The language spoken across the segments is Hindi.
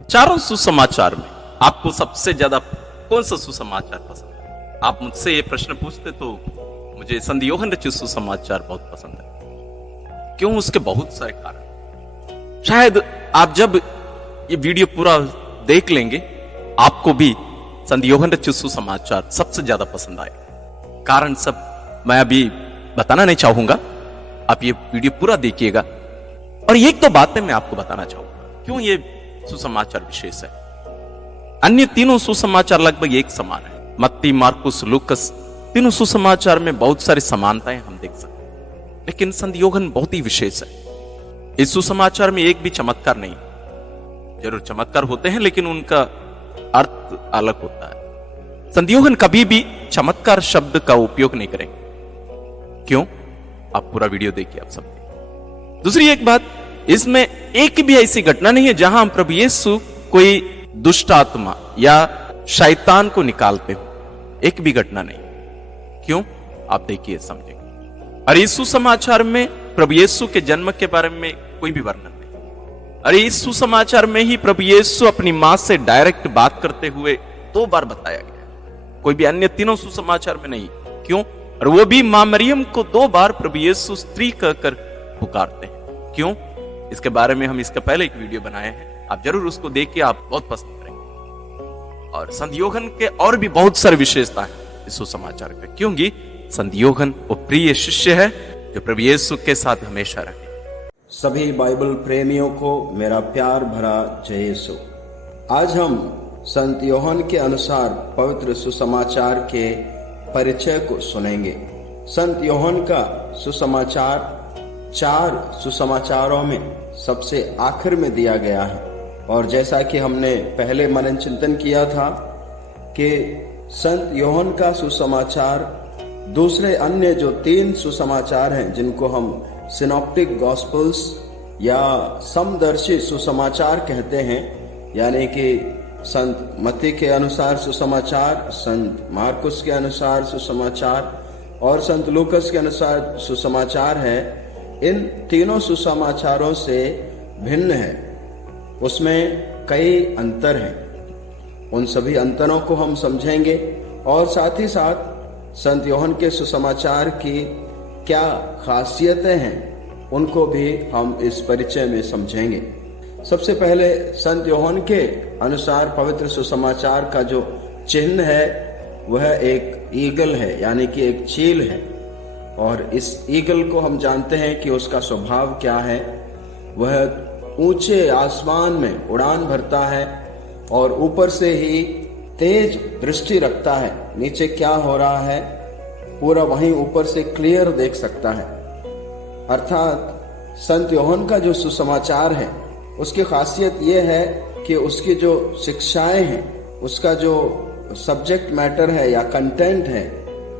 चारों सुसमाचार में आपको सबसे ज्यादा कौन सा सुसमाचार पसंद है? आप मुझसे ये प्रश्न पूछते तो मुझे संत यूहन्ना रचित सुसमाचार बहुत पसंद है। क्यों? उसके बहुत सारे कारण। शायद आप जब ये वीडियो पूरा देख लेंगे आपको भी संत यूहन्ना रचित सुसमाचार सबसे ज्यादा पसंद आए। कारण सब मैं अभी बताना नहीं चाहूंगा, आप ये वीडियो पूरा देखिएगा। और एक तो बातें मैं आपको बताना चाहूंगा क्यों ये सुसमाचार विशेष है। अन्य तीनों सुसमाचार लगभग एक समान है। मत्ती, मार्कुस, लूकस, तीनों सुसमाचार में बहुत सारी समानताएं हम देख सकते हैं, लेकिन संत यूहन्ना बहुत ही विशेष है। इस सुसमाचार में एक भी चमत्कार नहीं। जरूर चमत्कार होते हैं लेकिन उनका अर्थ अलग होता है। संत यूहन्ना कभी भी चमत्कार शब्द का उपयोग नहीं करेंगे। क्यों? आप पूरा वीडियो देखिए, आप समझिए। दूसरी एक बात, इसमें एक भी ऐसी घटना नहीं है जहां प्रभु यीशु कोई दुष्ट आत्मा या शैतान को निकालते हो। एक भी घटना नहीं। क्यों? आप देखिए, समझेंगे। और इस सुसमाचार में प्रभु यीशु के जन्म के बारे में कोई भी वर्णन नहीं। और इस सुसमाचार में ही प्रभु यीशु अपनी मां से डायरेक्ट बात करते हुए 2 बार बताया गया। कोई भी अन्य तीनों सुसमाचार में नहीं। क्यों? और वो भी मां मरियम को 2 बार प्रभु यीशु स्त्री कहकर पुकारते हैं। क्यों? इसके बारे में हम इसका पहले एक वीडियो बनाए हैं, आप जरूर उसको देखिए, आप बहुत पसंद करेंगे। और संत यूहन्ना के और भी बहुत सारी विशेषता है इस सुसमाचार में, क्योंकि संत यूहन्ना वो प्रिय शिष्य है जो प्रभु यीशु के साथ हमेशा रहे। सभी बाइबल प्रेमियों को मेरा प्यार भरा जय यीशु। आज हम संत यूहन्ना के अनुसार पवित्र सुसमाचार के परिचय को सुनेंगे। संत यूहन्ना का सुसमाचार 4 सुसमाचारों में सबसे आखिर में दिया गया है। और जैसा कि हमने पहले मनन चिंतन किया था कि संत यूहन्ना का सुसमाचार दूसरे अन्य जो 3 सुसमाचार हैं जिनको हम सिनॉप्टिक गॉस्पेल्स या समदर्शी सुसमाचार कहते हैं, यानी कि संत मत्ती के अनुसार सुसमाचार, संत मार्कुस के अनुसार सुसमाचार और संत लूकस के अनुसार सुसमाचार है, इन तीनों सुसमाचारों से भिन्न है। उसमें कई अंतर हैं। उन सभी अंतरों को हम समझेंगे और साथ ही साथ संत यूहन्ना के सुसमाचार की क्या खासियतें हैं उनको भी हम इस परिचय में समझेंगे। सबसे पहले संत यूहन्ना के अनुसार पवित्र सुसमाचार का जो चिन्ह है वह एक ईगल है, यानी कि एक चील है। और इस ईगल को हम जानते हैं कि उसका स्वभाव क्या है। वह ऊंचे आसमान में उड़ान भरता है और ऊपर से ही तेज दृष्टि रखता है। नीचे क्या हो रहा है पूरा वहीं ऊपर से क्लियर देख सकता है। अर्थात संत यूहन्ना का जो सुसमाचार है उसकी खासियत यह है कि उसकी जो शिक्षाएं हैं, उसका जो सब्जेक्ट मैटर है या कंटेंट है,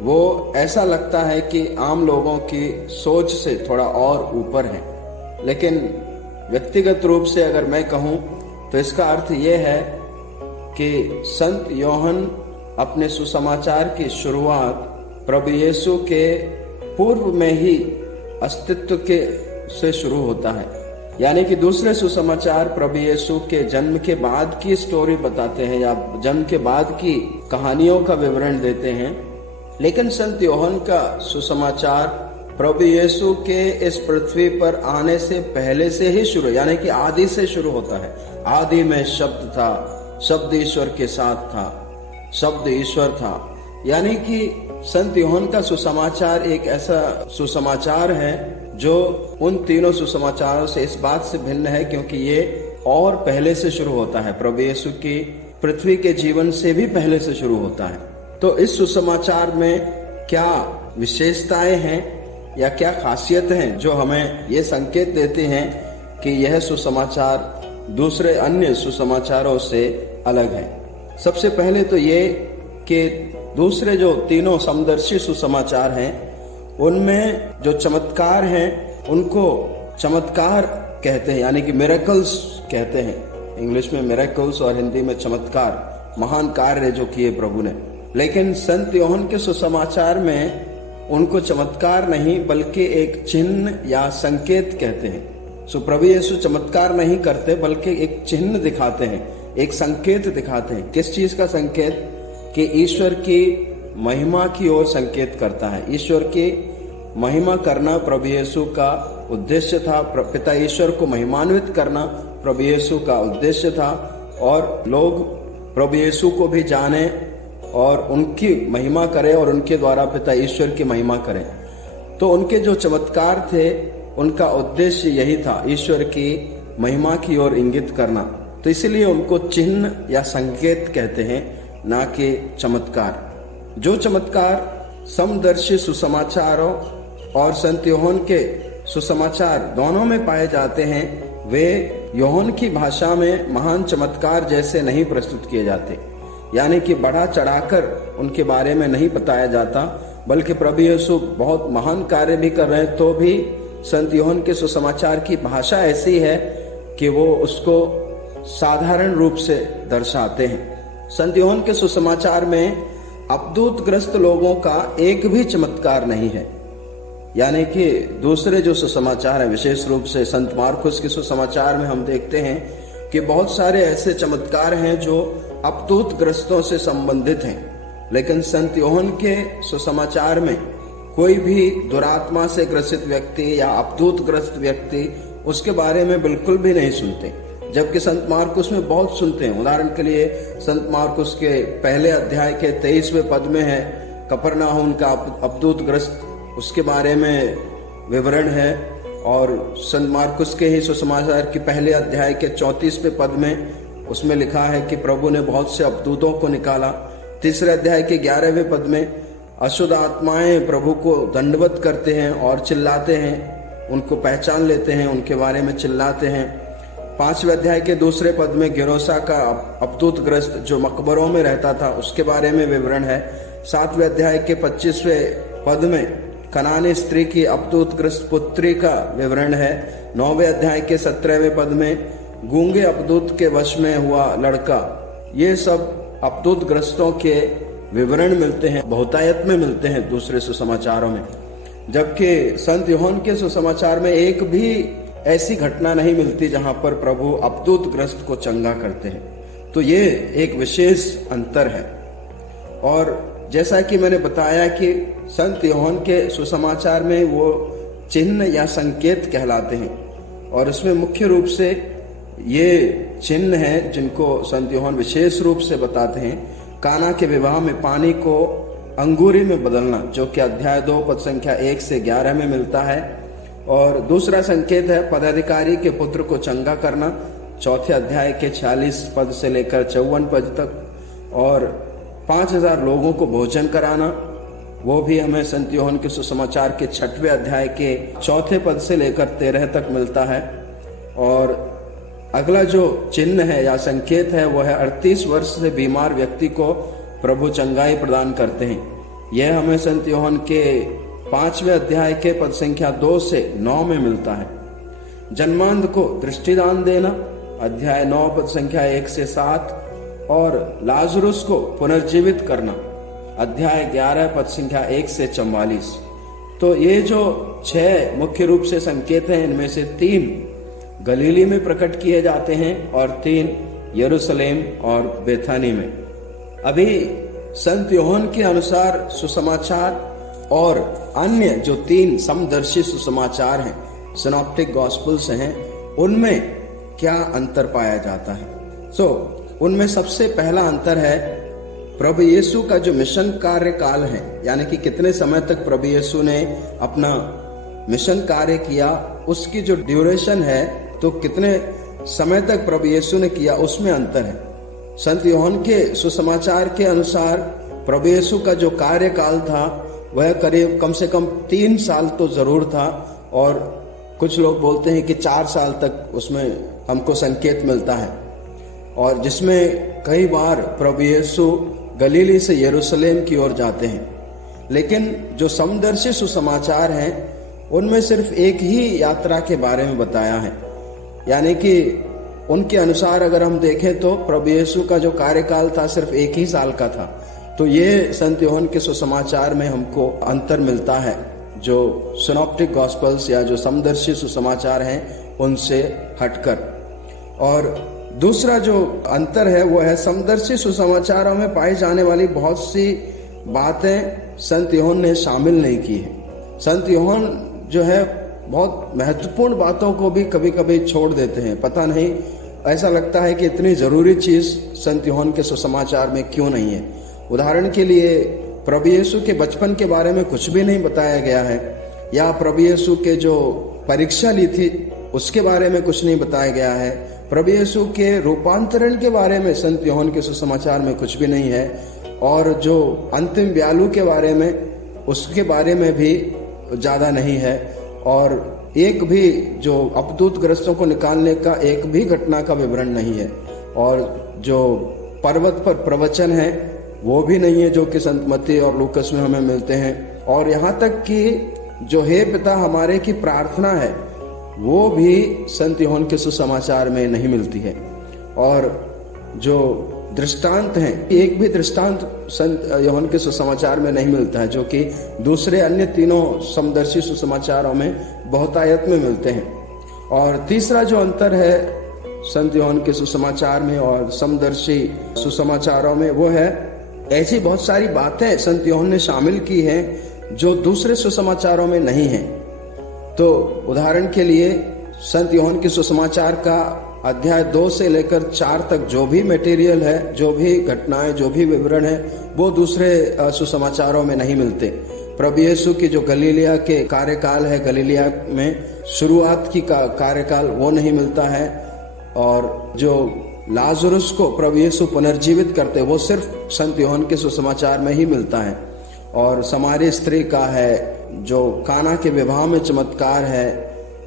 वो ऐसा लगता है कि आम लोगों की सोच से थोड़ा और ऊपर है। लेकिन व्यक्तिगत रूप से अगर मैं कहूं तो इसका अर्थ ये है कि संत यूहन्ना अपने सुसमाचार की शुरुआत प्रभु यीशु के पूर्व में ही अस्तित्व के से शुरू होता है। यानी कि दूसरे सुसमाचार प्रभु यीशु के जन्म के बाद की स्टोरी बताते हैं या जन्म के बाद की कहानियों का विवरण देते हैं, लेकिन संत यूहन्ना का सुसमाचार प्रभु यीशु के इस पृथ्वी पर आने से पहले से ही शुरू, यानी कि आदि से शुरू होता है। आदि में शब्द था, शब्द ईश्वर के साथ था, शब्द ईश्वर था। यानी कि संत यूहन्ना का सुसमाचार एक ऐसा सुसमाचार है जो उन तीनों सुसमाचारों से इस बात से भिन्न है क्योंकि ये और पहले से शुरू होता है, प्रभु यीशु की पृथ्वी के जीवन से भी पहले से शुरू होता है। तो इस सुसमाचार में क्या विशेषताएं हैं या क्या खासियत हैं जो हमें ये संकेत देते हैं कि यह सुसमाचार दूसरे अन्य सुसमाचारों से अलग है। सबसे पहले तो ये कि दूसरे जो तीनों समदर्शी सुसमाचार हैं उनमें जो चमत्कार हैं उनको चमत्कार कहते हैं, यानी कि मिरेकल्स कहते हैं। इंग्लिश में मिरेकल्स और हिंदी में चमत्कार, महान कार्य जो किए प्रभु ने। लेकिन संत यूहन्ना के सुसमाचार में उनको चमत्कार नहीं बल्कि एक चिन्ह या संकेत कहते हैं। सो प्रभु यीशु चमत्कार चमत्कार नहीं करते बल्कि एक चिन्ह दिखाते हैं, एक संकेत दिखाते हैं। किस चीज का संकेत? कि ईश्वर की महिमा की ओर संकेत करता है। ईश्वर की महिमा करना प्रभु यीशु का उद्देश्य था। पिता ईश्वर को महिमान्वित करना प्रभु यीशु का उद्देश्य था, और लोग प्रभु यीशु को भी जाने और उनकी महिमा करें और उनके द्वारा पिता ईश्वर की महिमा करें। तो उनके जो चमत्कार थे उनका उद्देश्य यही था, ईश्वर की महिमा की ओर इंगित करना। तो इसलिए उनको चिन्ह या संकेत कहते हैं, ना कि चमत्कार। जो चमत्कार समदर्शी सुसमाचारों और संत यूहन्ना के सुसमाचार दोनों में पाए जाते हैं, वे यूहन्ना की भाषा में महान चमत्कार जैसे नहीं प्रस्तुत किए जाते, यानी कि बढ़ा चढ़ाकर उनके बारे में नहीं बताया जाता, बल्कि प्रभु यीशु बहुत महान कार्य भी कर रहे हैं तो भी संत यूहन्ना के सुसमाचार की भाषा ऐसी है कि वो उसको साधारण रूप से दर्शाते हैं। संत यूहन्ना के सुसमाचार में अबदूतग्रस्त लोगों का एक भी चमत्कार नहीं है, यानी कि दूसरे जो सुसमाचार है, विशेष रूप से संत मार्कुस के सुसमाचार में हम देखते हैं कि बहुत सारे ऐसे चमत्कार हैं जो अबदूतग्रस्तों से संबंधित हैं, लेकिन संत यूहन्ना के सुसमाचार में कोई भी दुरात्मा से ग्रसित व्यक्ति या अबदूतग्रस्त व्यक्ति उसके बारे में बिल्कुल भी नहीं सुनते, जबकि संत मार्कुस में बहुत सुनते हैं। उदाहरण के लिए संत मार्कुस के पहले अध्याय के 23वें पद में है कफरनाहूम का अबदूतग्रस्त, उसके बारे में विवरण है। और संत मार्कुस के ही सुसमाचार के पहले अध्याय के 34वें पद में उसमें लिखा है कि प्रभु ने बहुत से अबदूतों को निकाला। तीसरे अध्याय के 11वें पद में अशुद्ध आत्माएं प्रभु को दंडवत करते हैं और चिल्लाते हैं, उनको पहचान लेते हैं, उनके बारे में चिल्लाते हैं। 5वें अध्याय के 2 पद में गिरोसा का अबदूतग्रस्त जो मकबरों में रहता था उसके बारे में विवरण है। 7वें अध्याय के 25वें पद में कनानी स्त्री की अबदूतग्रस्त पुत्री का विवरण है। 9वें अध्याय के 17वें पद में गूंगे अबदूत के वश में हुआ लड़का। ये सब अबदूतग्रस्तों के विवरण मिलते हैं, बहुतायत में मिलते हैं दूसरे सुसमाचारों में, जबकि संत यूहन्ना के सुसमाचार में एक भी ऐसी घटना नहीं मिलती जहां पर प्रभु अबदूतग्रस्त को चंगा करते हैं। तो ये एक विशेष अंतर है। और जैसा कि मैंने बताया कि संत यूहन्ना के सुसमाचार में वो चिन्ह या संकेत कहलाते हैं, और इसमें मुख्य रूप से ये चिन्ह हैं जिनको संत यूहन्ना विशेष रूप से बताते हैं। काना के विवाह में पानी को अंगूरी में बदलना, जो कि अध्याय 2 पद संख्या 1 से 11 में मिलता है। और दूसरा संकेत है पदाधिकारी के पुत्र को चंगा करना, 4 अध्याय के 46 पद से लेकर 54 पद तक। और 5000 लोगों को भोजन कराना, वो भी हमें संत यूहन्ना के सुसमाचार के 6वें अध्याय के 4 पद से लेकर 13 तक मिलता है। और अगला जो चिन्ह है या संकेत है वो है 38 वर्ष से बीमार व्यक्ति को प्रभु चंगाई प्रदान करते हैं। यह हमें संत यूहन्ना के 5वें अध्याय के पद संख्या 2 से 9 में मिलता है। जन्मांध को दृष्टिदान देना, अध्याय 9 पद संख्या 1 से 7। और लाजरुस को पुनर्जीवित करना, अध्याय 11 पद संख्या 1 से 44। तो ये जो 6 मुख्य रूप से संकेत हैं, इनमें से 3 गलीली में प्रकट किए जाते हैं और 3 यरूशलेम और बेथानी में। अभी संत यूहन्ना के अनुसार सुसमाचार और अन्य जो 3 समदर्शी सुसमाचार हैं, सिनॉप्टिक गॉस्पेल्स हैं, उनमें क्या अंतर पाया जाता है? उनमें सबसे पहला अंतर है प्रभु यीशु का जो मिशन कार्य काल है, यानी कि कितने समय तक प्रभु यीशु ने अपना मिशन कार्य किया, उसकी जो ड्यूरेशन है, तो कितने समय तक प्रभु यीशु ने किया, उसमें अंतर है। संत यूहन्ना के सुसमाचार के अनुसार प्रभु यीशु का जो कार्यकाल था वह करीब कम से कम 3 साल तो जरूर था, और कुछ लोग बोलते हैं कि 4 साल तक उसमें हमको संकेत मिलता है, और जिसमें कई बार प्रभु यीशु गलीली से यरूशलेम की ओर जाते हैं। लेकिन जो समदर्शी सुसमाचार हैं उनमें सिर्फ एक ही यात्रा के बारे में बताया है, यानी कि उनके अनुसार अगर हम देखें तो प्रभु यीशु का जो कार्यकाल था सिर्फ 1 ही साल का था। तो ये संत यूहन्ना के सुसमाचार में हमको अंतर मिलता है। जो सिनॉप्टिक गॉस्पेल्स या जो समदर्शी सुसमाचार हैं उनसे हटकर। और दूसरा जो अंतर है वो है समदर्शी सुसमाचारों में पाई जाने वाली बहुत सी बातें संत यूहन्ना ने शामिल नहीं की है। संत यूहन्ना जो है बहुत महत्वपूर्ण बातों को भी कभी कभी छोड़ देते हैं। पता नहीं, ऐसा लगता है कि इतनी जरूरी चीज संत यूहन्ना के सुसमाचार में क्यों नहीं है। उदाहरण के लिए प्रभु यीशु के बचपन के बारे में कुछ भी नहीं बताया गया है, या प्रभु यीशु के जो परीक्षा ली थी उसके बारे में कुछ नहीं बताया गया है। प्रभु यीशु के रूपांतरण के बारे में संत यूहन्ना के सुसमाचार में कुछ भी नहीं है, और जो अंतिम व्यालू के बारे में उसके बारे में भी ज्यादा नहीं है, और एक भी जो अपदूत ग्रस्तों को निकालने का एक भी घटना का विवरण नहीं है, और जो पर्वत पर प्रवचन है वो भी नहीं है जो कि संत मत्ती और लूकस में हमें मिलते हैं। और यहाँ तक कि जो हे पिता हमारे की प्रार्थना है वो भी संत यूहन्ना के सुसमाचार में नहीं मिलती है। और जो दृष्टांत हैं, एक भी दृष्टांत संत यूहन्ना के सुसमाचार में नहीं मिलता है, जो कि दूसरे अन्य तीनों समदर्शी सुसमाचारों में बहुतायत में मिलते हैं। और तीसरा जो अंतर है संत यूहन्ना के सुसमाचार में और समदर्शी सुसमाचारों में वो है ऐसी बहुत सारी बातें संत यूहन्ना ने शामिल की हैं जो दूसरे सुसमाचारों में नहीं है। तो उदाहरण के लिए संत यूहन्ना के सुसमाचार का अध्याय 2 से लेकर 4 तक जो भी मटेरियल है, जो भी घटनाएं, जो भी विवरण है, वो दूसरे सुसमाचारों में नहीं मिलते। प्रभु यीशु की जो गलीलिया के कार्यकाल है, गलीलिया में शुरुआत की कार्यकाल, वो नहीं मिलता है। और जो लाजरुस को प्रभु यीशु पुनर्जीवित करते, वो सिर्फ संत यूहन्ना के सुसमाचार में ही मिलता है। और समारी स्त्री का है, जो काना के विवाह में चमत्कार है,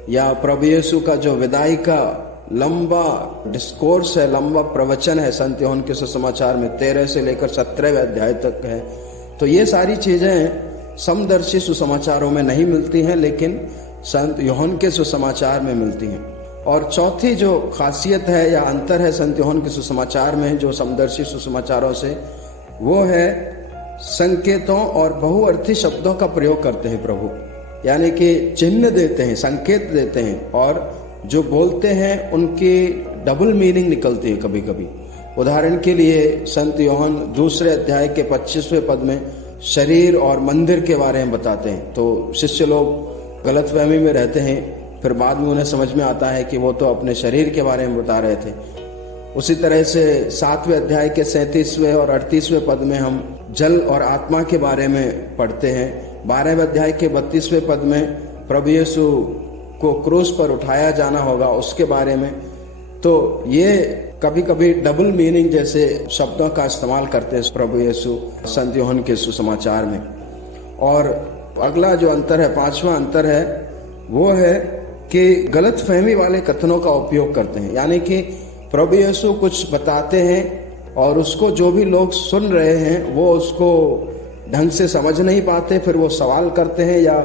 या प्रभु यीशु का जो विदाई का लंबा डिस्कोर्स है, लंबा प्रवचन है संत यूहन्ना के सुसमाचार में 13 से लेकर 17वें अध्याय तक है। तो ये सारी चीजें समदर्शी सुसमाचारों में नहीं मिलती हैं, लेकिन संत यूहन्ना के सुसमाचार में मिलती हैं। और चौथी जो खासियत है या अंतर है संत यूहन्ना के सुसमाचार में जो समदर्शी सुसमाचारों से, वो है संकेतों और बहुअर्थी शब्दों का प्रयोग करते हैं प्रभु, यानी कि चिन्ह देते हैं, संकेत देते हैं, और जो बोलते हैं उनकी डबल मीनिंग निकलती है कभी कभी। उदाहरण के लिए संत यूहन्ना दूसरे अध्याय के 25वें पद में शरीर और मंदिर के बारे में बताते हैं। तो शिष्य लोग गलतफहमी में रहते हैं, फिर बाद में उन्हें समझ में आता है कि वो तो अपने शरीर के बारे में बता रहे थे। उसी तरह से 7वें अध्याय के 37वें और 38वें पद में हम जल और आत्मा के बारे में पढ़ते हैं। 12वें अध्याय के 32वें पद में प्रभु यीशु को क्रूस पर उठाया जाना होगा, उसके बारे में। तो ये कभी कभी डबल मीनिंग जैसे शब्दों का इस्तेमाल करते हैं प्रभु यीशु संत यूहन्ना के सुसमाचार में। और अगला जो अंतर है, 5वां अंतर है, वो है कि गलत फहमी वाले कथनों का उपयोग करते हैं। यानी कि प्रभु यीशु कुछ बताते हैं और उसको जो भी लोग सुन रहे हैं वो उसको ढंग से समझ नहीं पाते, फिर वो सवाल करते हैं या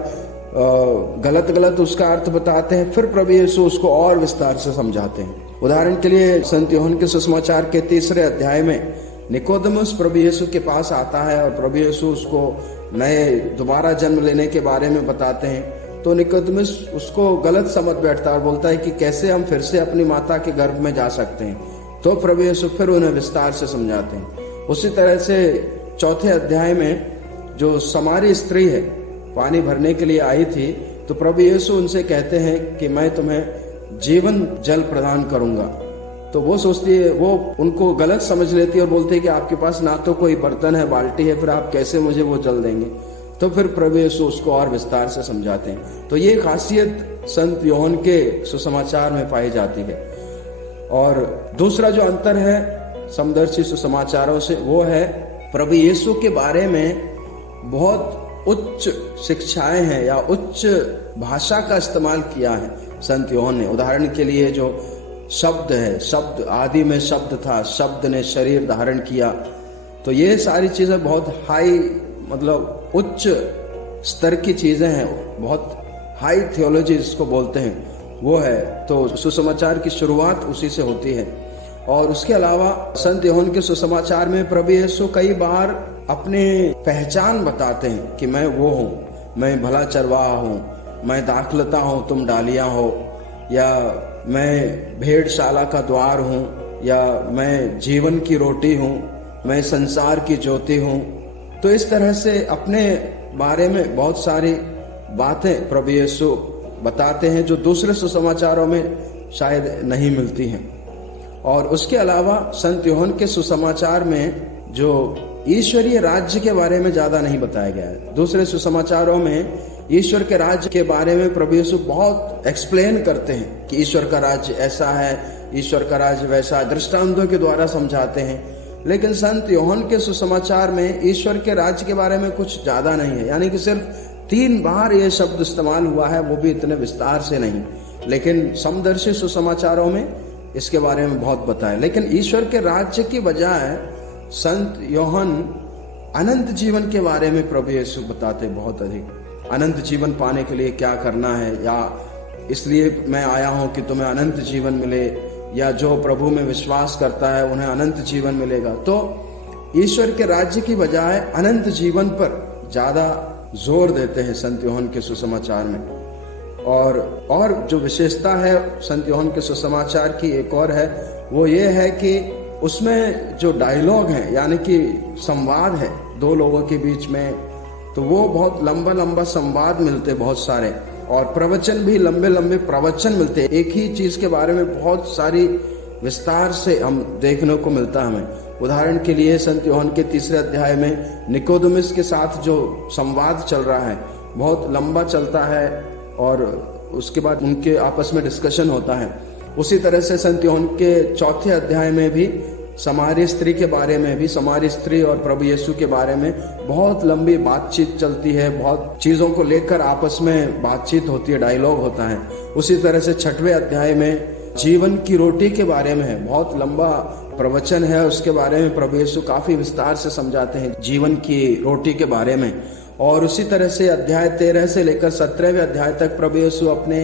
गलत उसका अर्थ बताते हैं, फिर प्रभु यीशु उसको और विस्तार से समझाते हैं। उदाहरण के लिए संत यूहन्ना के सुसमाचार के 3रे अध्याय में निकोदेमुस प्रभु यीशु के पास आता है और प्रभु यीशु उसको नए दोबारा जन्म लेने के बारे में बताते हैं। तो निकोदेमुस उसको गलत समझ बैठता है और बोलता है कि कैसे हम फिर से अपनी माता के गर्भ में जा सकते हैं। तो प्रभु यीशु फिर उन्हें विस्तार से समझाते हैं। उसी तरह से 4थे अध्याय में जो समारी स्त्री है, पानी भरने के लिए आई थी, तो प्रभु यीशु उनसे कहते हैं कि मैं तुम्हें जीवन जल प्रदान करूंगा। तो वो सोचती है, वो उनको गलत समझ लेती है और बोलती है कि आपके पास ना तो कोई बर्तन है, बाल्टी है, फिर आप कैसे मुझे वो जल देंगे। तो फिर प्रभु यीशु उसको और विस्तार से समझाते हैं। तो ये खासियत संत यूहन्ना के सुसमाचार में पाई जाती है। और दूसरा जो अंतर है समदर्शी सुसमाचारों से, वो है प्रभु यीशु के बारे में बहुत उच्च शिक्षाएं हैं या उच्च भाषा का इस्तेमाल किया है संत यूहन्ना ने। उदाहरण के लिए जो शब्द है, शब्द आदि में शब्द था, शब्द ने शरीर धारण किया, तो ये सारी चीजें बहुत हाई, मतलब उच्च स्तर की चीजें हैं, बहुत हाई थियोलॉजी जिसको बोलते हैं वो है। तो सुसमाचार की शुरुआत उसी से होती है। और उसके अलावा संत यूहन्ना के सुसमाचार में प्रभु यीशु कई बार अपनी पहचान बताते हैं कि मैं वो हूँ, मैं भला चरवाहा हूँ, मैं दाखलता हूँ, तुम डालियां हो, या मैं भेड़शाला का द्वार हूँ, या मैं जीवन की रोटी हूँ, मैं संसार की ज्योति हूँ। तो इस तरह से अपने बारे में बहुत सारी बातें प्रभु यीशु बताते हैं जो दूसरे सुसमाचारों में शायद नहीं मिलती हैं। और उसके अलावा संत यूहन्ना के सुसमाचार में जो ईश्वरीय राज्य के बारे में ज्यादा नहीं बताया गया है। दूसरे सुसमाचारों में ईश्वर के राज्य के बारे में प्रभु यीशु बहुत एक्सप्लेन करते हैं कि ईश्वर का राज्य ऐसा है, ईश्वर का राज्य वैसा है, दृष्टांतों के द्वारा समझाते हैं। लेकिन संत यूहन्ना के सुसमाचार में ईश्वर के राज्य के बारे में कुछ ज्यादा नहीं है, यानी कि सिर्फ 3 बार ये शब्द इस्तेमाल हुआ है, वो भी इतने विस्तार से नहीं। लेकिन समदर्शी सुसमाचारों में इसके बारे में बहुत बताया। लेकिन ईश्वर के राज्य की बजाय संत यूहन्ना अनंत जीवन के बारे में प्रभु यीशु बताते बहुत अधिक। अनंत जीवन पाने के लिए क्या करना है, या इसलिए मैं आया हूं कि तुम्हें अनंत जीवन मिले, या जो प्रभु में विश्वास करता है उन्हें अनंत जीवन मिलेगा। तो ईश्वर के राज्य की बजाय अनंत जीवन पर ज्यादा जोर देते हैं संत यूहन्ना के सुसमाचार में। और जो विशेषता है संत यूहन्ना के सुसमाचार की एक और है, वो ये है कि उसमें जो डायलॉग है, यानी कि संवाद है 2 लोगों के बीच में, तो वो बहुत लंबा लंबा संवाद मिलते बहुत सारे, और प्रवचन भी लंबे लंबे प्रवचन मिलते। एक ही चीज के बारे में बहुत सारी विस्तार से हम देखने को मिलता है हमें। उदाहरण के लिए संत यूहन्ना के 3 अध्याय में निकोदेमुस के साथ जो संवाद चल रहा है बहुत लंबा चलता है, और उसके बाद उनके आपस में डिस्कशन होता है। उसी तरह से संत यूहन्ना के 4 अध्याय में भी समारी स्त्री के बारे में भी, समारी स्त्री और प्रभु यीशु के बारे में बहुत लंबी बातचीत चलती है, बहुत चीजों को लेकर आपस में बातचीत होती है, डायलॉग होता है। उसी तरह से 6वें अध्याय में जीवन की रोटी के बारे में है, बहुत लंबा प्रवचन है, उसके बारे में प्रभु यीशु काफी विस्तार से समझाते हैं जीवन की रोटी के बारे में। और उसी तरह से अध्याय 13 से लेकर 17वें अध्याय तक प्रभु यीशु अपने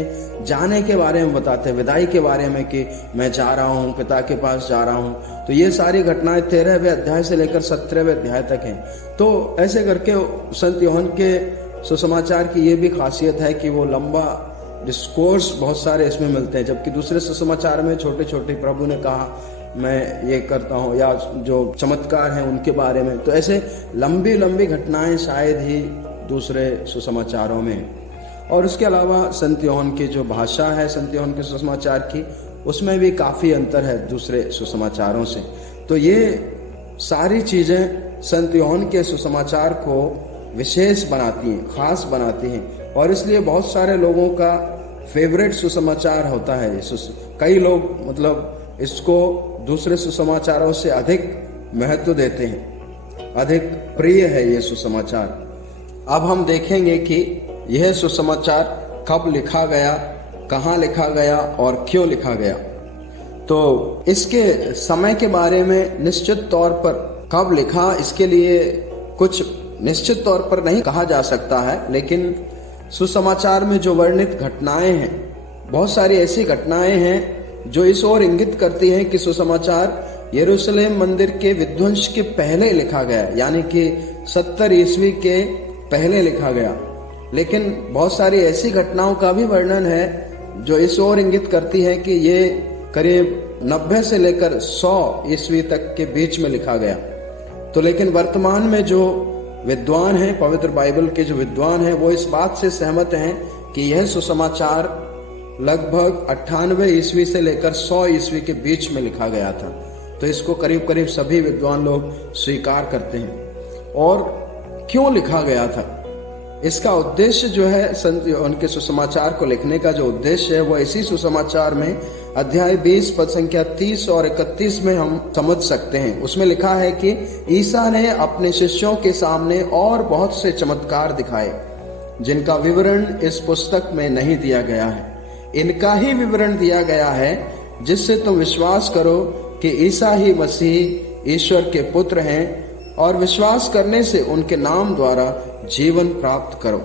जाने के बारे में बताते हैं, विदाई के बारे में कि मैं जा रहा हूँ, पिता के पास जा रहा हूँ। तो ये सारी घटनाएं 13वें अध्याय से लेकर 17वें अध्याय तक हैं। तो ऐसे करके संत यूहन्ना के सुसमाचार की ये भी खासियत है कि वो लंबा डिस्कोर्स बहुत सारे इसमें मिलते हैं, जबकि दूसरे सुसमाचार में छोटे छोटे प्रभु ने कहा मैं ये करता हूँ, या जो चमत्कार हैं उनके बारे में। तो ऐसे लंबी लंबी घटनाएं शायद ही दूसरे सुसमाचारों में। और उसके अलावा संत यूहन्ना की जो भाषा है संत यूहन्ना के सुसमाचार की, उसमें भी काफी अंतर है दूसरे सुसमाचारों से। तो ये सारी चीजें संत यूहन्ना के सुसमाचार को विशेष बनाती हैं, खास बनाती हैं, और इसलिए बहुत सारे लोगों का फेवरेट सुसमाचार होता है। कई लोग मतलब इसको दूसरे सुसमाचारों से अधिक महत्व देते हैं, अधिक प्रिय है ये सुसमाचार। अब हम देखेंगे कि यह सुसमाचार कब लिखा गया, कहाँ लिखा गया और क्यों लिखा गया। तो इसके समय के बारे में निश्चित तौर पर कब लिखा, इसके लिए कुछ निश्चित तौर पर नहीं कहा जा सकता है। लेकिन सुसमाचार में जो वर्णित घटनाएं हैं, बहुत सारी ऐसी घटनाएं हैं जो इस ओर इंगित करती हैं कि सुसमाचार यरूशलेम मंदिर के विध्वंस के पहले लिखा गया, यानी कि 70 ईस्वी के पहले लिखा गया। लेकिन बहुत सारी ऐसी घटनाओं का भी वर्णन है जो इस ओर इंगित करती है कि ये करीब 90 से लेकर 100 ईस्वी तक के बीच में लिखा गया। तो लेकिन वर्तमान में जो विद्वान हैं, पवित्र बाइबल के जो विद्वान हैं, वो इस बात से सहमत हैं कि यह सुसमाचार लगभग 98 ईस्वी से लेकर 100 ईस्वी के बीच में लिखा गया था। तो इसको करीब करीब सभी विद्वान लोग स्वीकार करते हैं। और क्यों लिखा गया था, इसका उद्देश्य जो है संत उनके सुसमाचार को लिखने का जो उद्देश्य है वो इसी सुसमाचार में अध्याय 20 पद संख्या 30 और 31 में हम समझ सकते हैं। उसमें लिखा है कि ईसा ने अपने शिष्यों के सामने और बहुत से चमत्कार दिखाए जिनका विवरण इस पुस्तक में नहीं दिया गया है। इनका ही विवरण दिया गया है जिससे तुम विश्वास करो कि ईसा ही मसीह ईश्वर के पुत्र हैं, और विश्वास करने से उनके नाम द्वारा जीवन प्राप्त करो।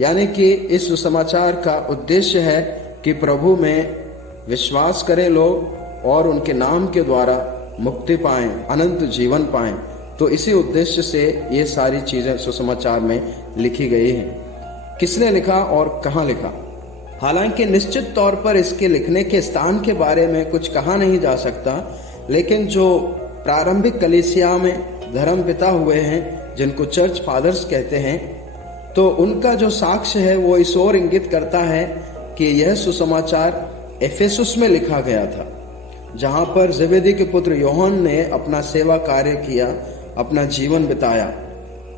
यानी कि इस सुसमाचार का उद्देश्य है कि प्रभु में विश्वास करें लोग और उनके नाम के द्वारा मुक्ति पाएं, अनंत जीवन पाएं। तो इसी उद्देश्य से ये सारी चीजें सुसमाचार में लिखी गई हैं। किसने लिखा और कहाँ लिखा? हालांकि निश्चित तौर पर इसके लिखने के स्थान के बारे में कुछ कहा नहीं जा सकता, लेकिन जो प्रारंभिक कलीसिया में धर्म पिता हुए हैं, जिनको चर्च फादर्स कहते हैं, तो उनका जो साक्ष्य है वो इस ओर इंगित करता है कि यह सुसमाचार एफेसुस में लिखा गया था, जहां पर ज़ेबेदी के पुत्र यूहन्ना ने अपना सेवा कार्य किया, अपना जीवन बिताया।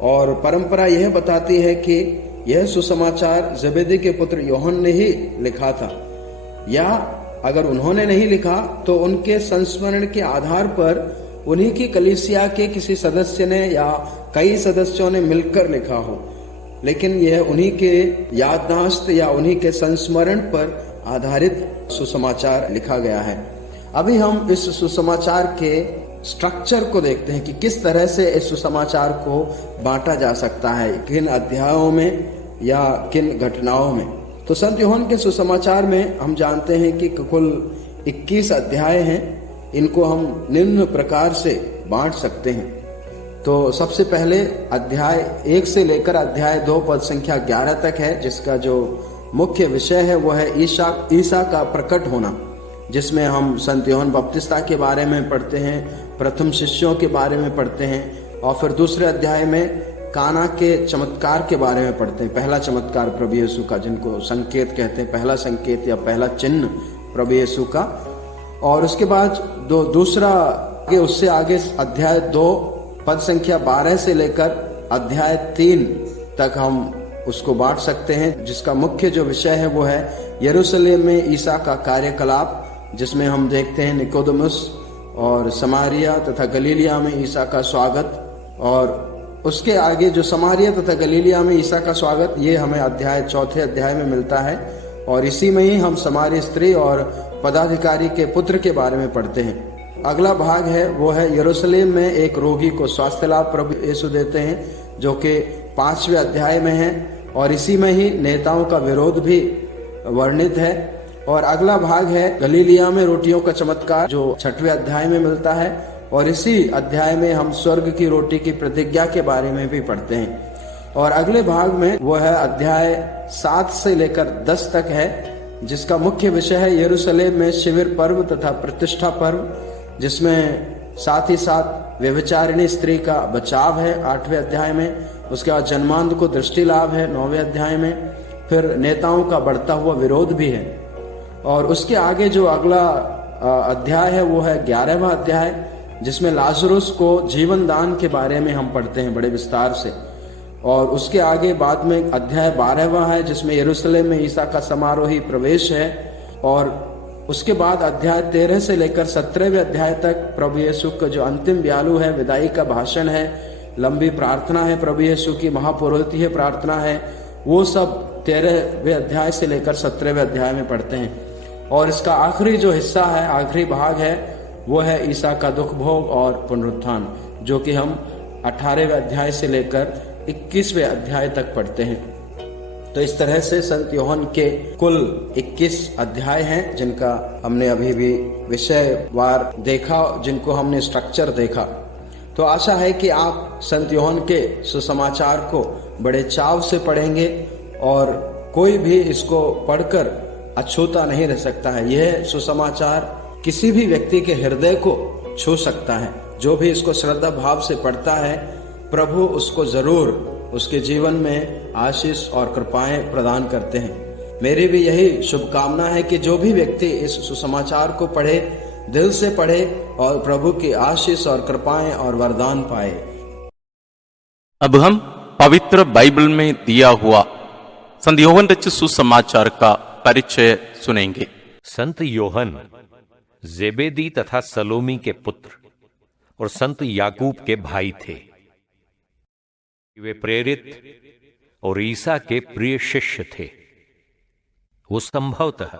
और परंपरा यह बताती है कि यह सुसमाचार ज़ेबेदी के पुत्र यूहन्ना ने ही लिखा था, या अगर उन्होंने नहीं लिखा तो उनके संस्मरण के आधार पर उन्हीं की कलीसिया के किसी सदस्य ने या कई सदस्यों ने मिलकर लिखा हो, लेकिन यह उन्हीं के याददाश्त या उन्हीं के संस्मरण पर आधारित सुसमाचार लिखा गया है। अभी हम इस सुसमाचार के स्ट्रक्चर को देखते हैं कि किस तरह से इस सुसमाचार को बांटा जा सकता है, किन अध्यायों में या किन घटनाओं में। तो संत यूहन्ना के सुसमाचार में हम जानते हैं कि कुल 21 अध्याय हैं। इनको हम निम्न प्रकार से बांट सकते हैं। तो सबसे पहले अध्याय 1 से लेकर अध्याय 2 पद संख्या 11 तक है, जिसका जो मुख्य विषय है वो है ईसा का प्रकट होना, जिसमें हम संत यूहन्ना बपतिस्ता के बारे में पढ़ते हैं, प्रथम शिष्यों के बारे में पढ़ते हैं, और फिर दूसरे अध्याय में काना के चमत्कार के बारे में पढ़ते हैं। पहला चमत्कार प्रभु यीशु का, जिनको संकेत कहते हैं, पहला संकेत या पहला चिन्ह प्रभु यीशु का। और उसके बाद दूसरा उससे आगे अध्याय 2 पद संख्या 12 से लेकर अध्याय 3 तक हम उसको बांट सकते हैं, जिसका मुख्य जो विषय है वो है यरूशलेम में ईसा का कार्यकलाप, जिसमें हम देखते हैं निकोदेमुस और समारिया तथा गलीलिया में ईसा का स्वागत। और उसके आगे जो समारिया तथा गलीलिया में ईसा का स्वागत, ये हमें चौथे अध्याय में मिलता है, और इसी में ही हम समारी स्त्री और पदाधिकारी के पुत्र के बारे में पढ़ते हैं। अगला भाग है वो है यरूशलेम में एक रोगी को स्वास्थ्य लाभ प्रभु यीशु देते हैं, जो कि 5वें अध्याय में है, और इसी में ही नेताओं का विरोध भी वर्णित है। और अगला भाग है गलीलिया में रोटियों का चमत्कार, जो 6वें अध्याय में मिलता है, और इसी अध्याय में हम स्वर्ग की रोटी की प्रतिज्ञा के बारे में भी पढ़ते हैं। और अगले भाग में वो है अध्याय 7 से लेकर 10 तक है, जिसका मुख्य विषय है यरूशलेम में शिविर पर्व तथा प्रतिष्ठा पर्व, जिसमें साथ ही साथ व्यभिचारिणी स्त्री का बचाव है 8वें अध्याय में। उसके बाद जन्मांध को दृष्टि लाभ है 9वें अध्याय में। फिर नेताओं का बढ़ता हुआ विरोध भी है। और उसके आगे जो अगला अध्याय है वो है 11वां अध्याय, जिसमें लाजरुस को जीवन दान के बारे में हम पढ़ते हैं बड़े विस्तार से। और उसके आगे बाद में अध्याय 12वां है, जिसमें यरूशलेम में ईसा का समारोही प्रवेश है। और उसके बाद अध्याय 13 से लेकर 17वें अध्याय तक प्रभु यीशु का जो अंतिम ब्यालू है, विदाई का भाषण है, लंबी प्रार्थना है, प्रभु यीशु की महापुरोहितीय प्रार्थना है, वो सब 13वें अध्याय से लेकर 17वें अध्याय में पढ़ते हैं। और इसका आखिरी जो हिस्सा है, आखिरी भाग है, वो है ईसा का दुख भोग और पुनरुत्थान, जो कि हम 18वें अध्याय से लेकर 21वें अध्याय तक पढ़ते हैं। तो इस तरह से संत यूहन्ना के कुल 21 अध्याय हैं, जिनका हमने अभी भी विषयवार देखा, जिनको हमने स्ट्रक्चर देखा। तो आशा है कि आप संत यूहन्ना के सुसमाचार को बड़े चाव से पढ़ेंगे, और कोई भी इसको पढ़कर अछूता नहीं रह सकता है। यह सुसमाचार किसी भी व्यक्ति के हृदय को छू सकता है। जो भी इसको श्रद्धा भाव से पढ़ता है, प्रभु उसको जरूर उसके जीवन में आशीष और कृपाएं प्रदान करते हैं। मेरी भी यही शुभकामना है कि जो भी व्यक्ति इस सुसमाचार को पढ़े, दिल से पढ़े, और प्रभु की आशीष और कृपाएं और वरदान पाए। अब हम पवित्र बाइबल में दिया हुआ संत यूहन्ना रचित सुसमाचार का परिचय सुनेंगे। संत यूहन्ना ज़ेबेदी तथा सलोमी के पुत्र और संत याकूब के भाई थे। वे प्रेरित और ईसा के प्रिय शिष्य थे। वो संभवतः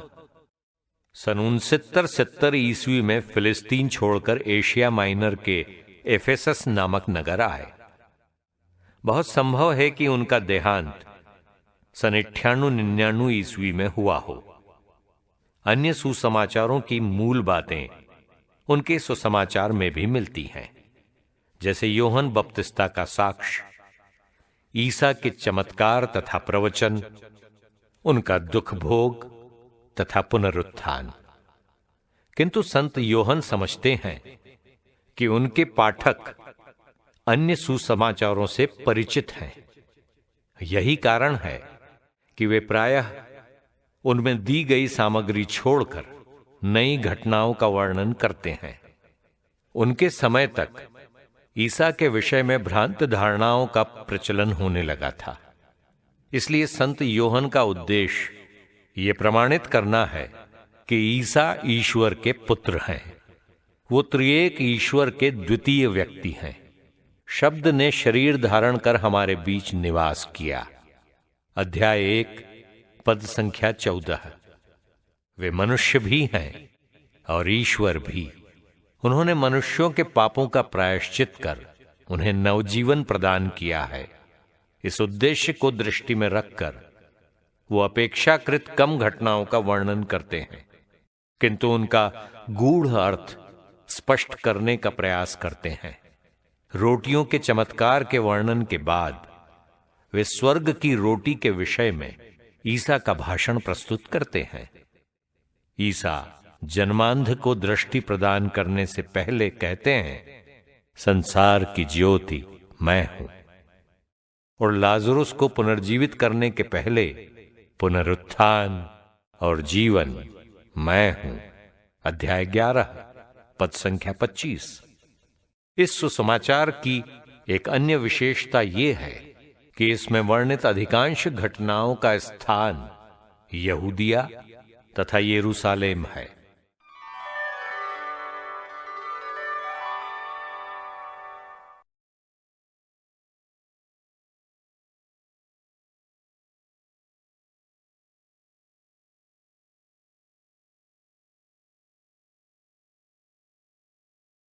सन 69-70 ईस्वी में फिलिस्तीन छोड़कर एशिया माइनर के एफेसस नामक नगर आए। बहुत संभव है कि उनका देहांत सन 98-99 ईस्वी में हुआ हो। अन्य सुसमाचारों की मूल बातें उनके सुसमाचार में भी मिलती हैं, जैसे यूहन्ना बपतिस्ता का साक्ष्य, ईसा के चमत्कार तथा प्रवचन, उनका दुख भोग तथा पुनरुत्थान। किंतु संत योहन समझते हैं कि उनके पाठक अन्य सुसमाचारों से परिचित हैं। यही कारण है कि वे प्रायः उनमें दी गई सामग्री छोड़कर नई घटनाओं का वर्णन करते हैं। उनके समय तक ईसा के विषय में भ्रांत धारणाओं का प्रचलन होने लगा था। इसलिए संत योहन का उद्देश्य यह प्रमाणित करना है कि ईसा ईश्वर के पुत्र हैं। वो त्रिएक ईश्वर के द्वितीय व्यक्ति हैं। शब्द ने शरीर धारण कर हमारे बीच निवास किया। अध्याय 1 पद संख्या 14। वे मनुष्य भी हैं और ईश्वर भी। उन्होंने मनुष्यों के पापों का प्रायश्चित कर उन्हें नवजीवन प्रदान किया है। इस उद्देश्य को दृष्टि में रखकर वो अपेक्षाकृत कम घटनाओं का वर्णन करते हैं, किंतु उनका गूढ़ अर्थ स्पष्ट करने का प्रयास करते हैं। रोटियों के चमत्कार के वर्णन के बाद वे स्वर्ग की रोटी के विषय में ईसा का भाषण प्रस्तुत करते हैं। ईसा जन्मांध को दृष्टि प्रदान करने से पहले कहते हैं, संसार की ज्योति मैं हूं। और लाजरुस को पुनर्जीवित करने के पहले पुनरुत्थान और जीवन मैं हूं। अध्याय 11 पद संख्या 25। इस सुसमाचार की एक अन्य विशेषता यह है कि इसमें वर्णित अधिकांश घटनाओं का स्थान यहूदिया तथा यरूशलेम है।